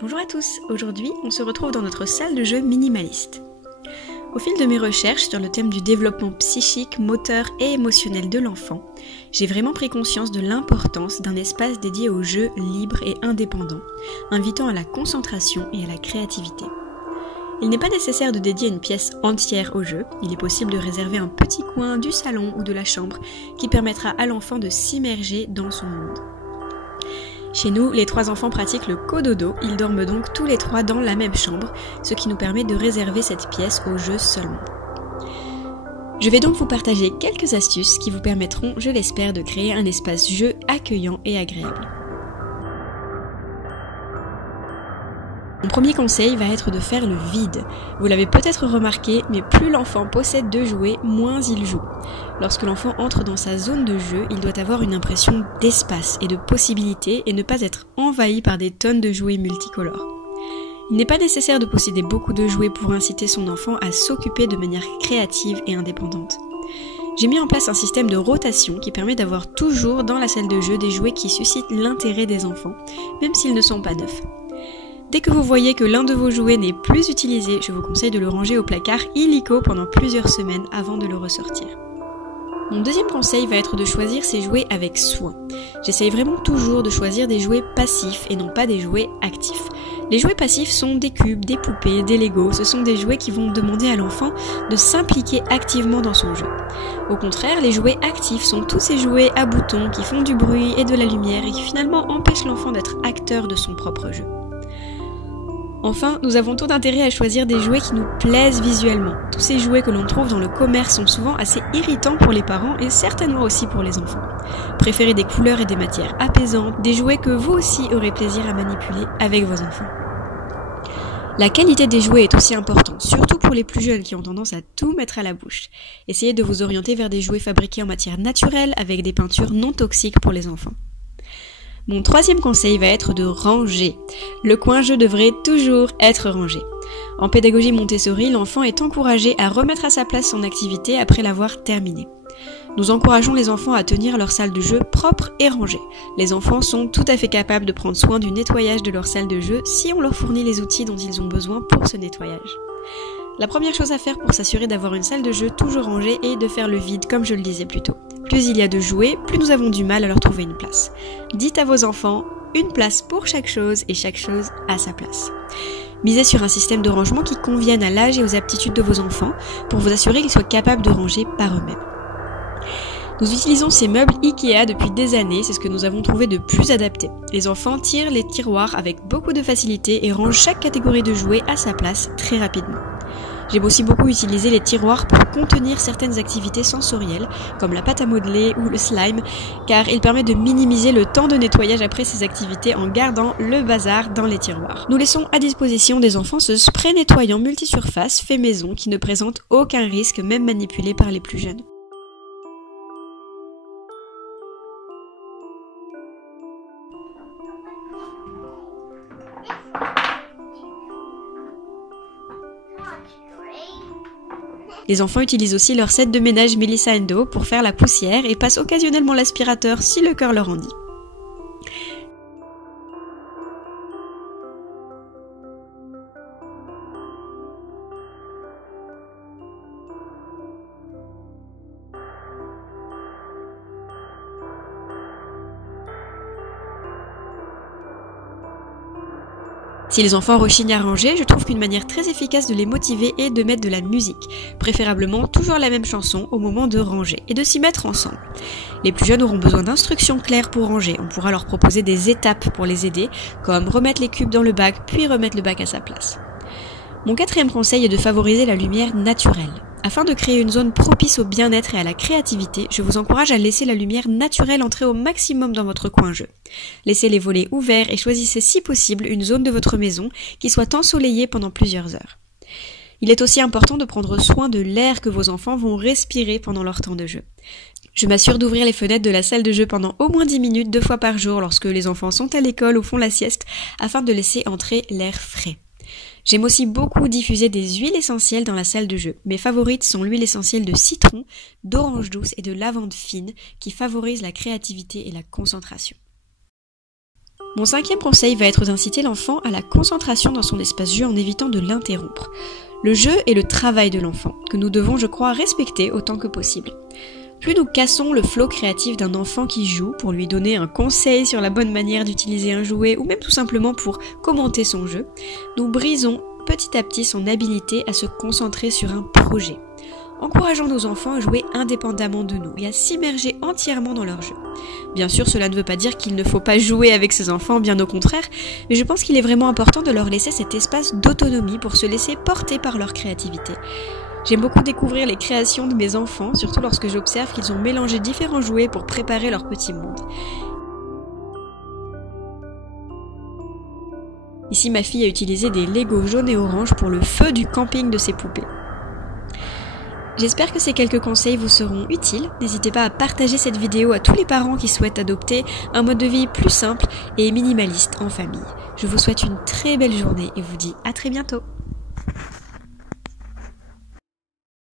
Bonjour à tous, aujourd'hui on se retrouve dans notre salle de jeu minimaliste. Au fil de mes recherches sur le thème du développement psychique, moteur et émotionnel de l'enfant, j'ai vraiment pris conscience de l'importance d'un espace dédié au jeu libre et indépendant, invitant à la concentration et à la créativité. Il n'est pas nécessaire de dédier une pièce entière au jeu, il est possible de réserver un petit coin du salon ou de la chambre qui permettra à l'enfant de s'immerger dans son monde. Chez nous, les 3 enfants pratiquent le cododo, ils dorment donc tous les 3 dans la même chambre, ce qui nous permet de réserver cette pièce au jeu seulement. Je vais donc vous partager quelques astuces qui vous permettront, je l'espère, de créer un espace jeu accueillant et agréable. Mon premier conseil va être de faire le vide. Vous l'avez peut-être remarqué, mais plus l'enfant possède de jouets, moins il joue. Lorsque l'enfant entre dans sa zone de jeu, il doit avoir une impression d'espace et de possibilité et ne pas être envahi par des tonnes de jouets multicolores. Il n'est pas nécessaire de posséder beaucoup de jouets pour inciter son enfant à s'occuper de manière créative et indépendante. J'ai mis en place un système de rotation qui permet d'avoir toujours dans la salle de jeu des jouets qui suscitent l'intérêt des enfants, même s'ils ne sont pas neufs. Dès que vous voyez que l'un de vos jouets n'est plus utilisé, je vous conseille de le ranger au placard illico pendant plusieurs semaines avant de le ressortir. Mon deuxième conseil va être de choisir ses jouets avec soin. J'essaye vraiment toujours de choisir des jouets passifs et non pas des jouets actifs. Les jouets passifs sont des cubes, des poupées, des Legos, ce sont des jouets qui vont demander à l'enfant de s'impliquer activement dans son jeu. Au contraire, les jouets actifs sont tous ces jouets à boutons qui font du bruit et de la lumière et qui finalement empêchent l'enfant d'être acteur de son propre jeu. Enfin, nous avons tout intérêt à choisir des jouets qui nous plaisent visuellement. Tous ces jouets que l'on trouve dans le commerce sont souvent assez irritants pour les parents et certainement aussi pour les enfants. Préférez des couleurs et des matières apaisantes, des jouets que vous aussi aurez plaisir à manipuler avec vos enfants. La qualité des jouets est aussi importante, surtout pour les plus jeunes qui ont tendance à tout mettre à la bouche. Essayez de vous orienter vers des jouets fabriqués en matière naturelle avec des peintures non toxiques pour les enfants. Mon troisième conseil va être de ranger. Le coin jeu devrait toujours être rangé. En pédagogie Montessori, l'enfant est encouragé à remettre à sa place son activité après l'avoir terminée. Nous encourageons les enfants à tenir leur salle de jeu propre et rangée. Les enfants sont tout à fait capables de prendre soin du nettoyage de leur salle de jeu si on leur fournit les outils dont ils ont besoin pour ce nettoyage. La première chose à faire pour s'assurer d'avoir une salle de jeu toujours rangée est de faire le vide, comme je le disais plus tôt. Plus il y a de jouets, plus nous avons du mal à leur trouver une place. Dites à vos enfants, une place pour chaque chose et chaque chose à sa place. Misez sur un système de rangement qui convienne à l'âge et aux aptitudes de vos enfants pour vous assurer qu'ils soient capables de ranger par eux-mêmes. Nous utilisons ces meubles Ikea depuis des années, c'est ce que nous avons trouvé de plus adapté. Les enfants tirent les tiroirs avec beaucoup de facilité et rangent chaque catégorie de jouets à sa place très rapidement. J'ai aussi beaucoup utilisé les tiroirs pour contenir certaines activités sensorielles, comme la pâte à modeler ou le slime, car il permet de minimiser le temps de nettoyage après ces activités en gardant le bazar dans les tiroirs. Nous laissons à disposition des enfants ce spray nettoyant multisurface fait maison qui ne présente aucun risque, même manipulé par les plus jeunes. Les enfants utilisent aussi leur set de ménage Melissa & Doe pour faire la poussière et passent occasionnellement l'aspirateur si le cœur leur en dit. Si les enfants rechignent à ranger, je trouve qu'une manière très efficace de les motiver est de mettre de la musique, préférablement toujours la même chanson au moment de ranger, et de s'y mettre ensemble. Les plus jeunes auront besoin d'instructions claires pour ranger, on pourra leur proposer des étapes pour les aider, comme remettre les cubes dans le bac, puis remettre le bac à sa place. Mon quatrième conseil est de favoriser la lumière naturelle. Afin de créer une zone propice au bien-être et à la créativité, je vous encourage à laisser la lumière naturelle entrer au maximum dans votre coin jeu. Laissez les volets ouverts et choisissez si possible une zone de votre maison qui soit ensoleillée pendant plusieurs heures. Il est aussi important de prendre soin de l'air que vos enfants vont respirer pendant leur temps de jeu. Je m'assure d'ouvrir les fenêtres de la salle de jeu pendant au moins 10 minutes 2 fois par jour lorsque les enfants sont à l'école ou font la sieste afin de laisser entrer l'air frais. J'aime aussi beaucoup diffuser des huiles essentielles dans la salle de jeu. Mes favorites sont l'huile essentielle de citron, d'orange douce et de lavande fine qui favorisent la créativité et la concentration. Mon 5e conseil va être d'inciter l'enfant à la concentration dans son espace jeu en évitant de l'interrompre. Le jeu est le travail de l'enfant, que nous devons, je crois, respecter autant que possible. Plus nous cassons le flot créatif d'un enfant qui joue pour lui donner un conseil sur la bonne manière d'utiliser un jouet ou même tout simplement pour commenter son jeu, nous brisons petit à petit son habilité à se concentrer sur un projet. Encourageons nos enfants à jouer indépendamment de nous et à s'immerger entièrement dans leur jeu. Bien sûr, cela ne veut pas dire qu'il ne faut pas jouer avec ses enfants, bien au contraire, mais je pense qu'il est vraiment important de leur laisser cet espace d'autonomie pour se laisser porter par leur créativité. J'aime beaucoup découvrir les créations de mes enfants, surtout lorsque j'observe qu'ils ont mélangé différents jouets pour préparer leur petit monde. Ici, ma fille a utilisé des Lego jaunes et oranges pour le feu du camping de ses poupées. J'espère que ces quelques conseils vous seront utiles. N'hésitez pas à partager cette vidéo à tous les parents qui souhaitent adopter un mode de vie plus simple et minimaliste en famille. Je vous souhaite une très belle journée et vous dis à très bientôt.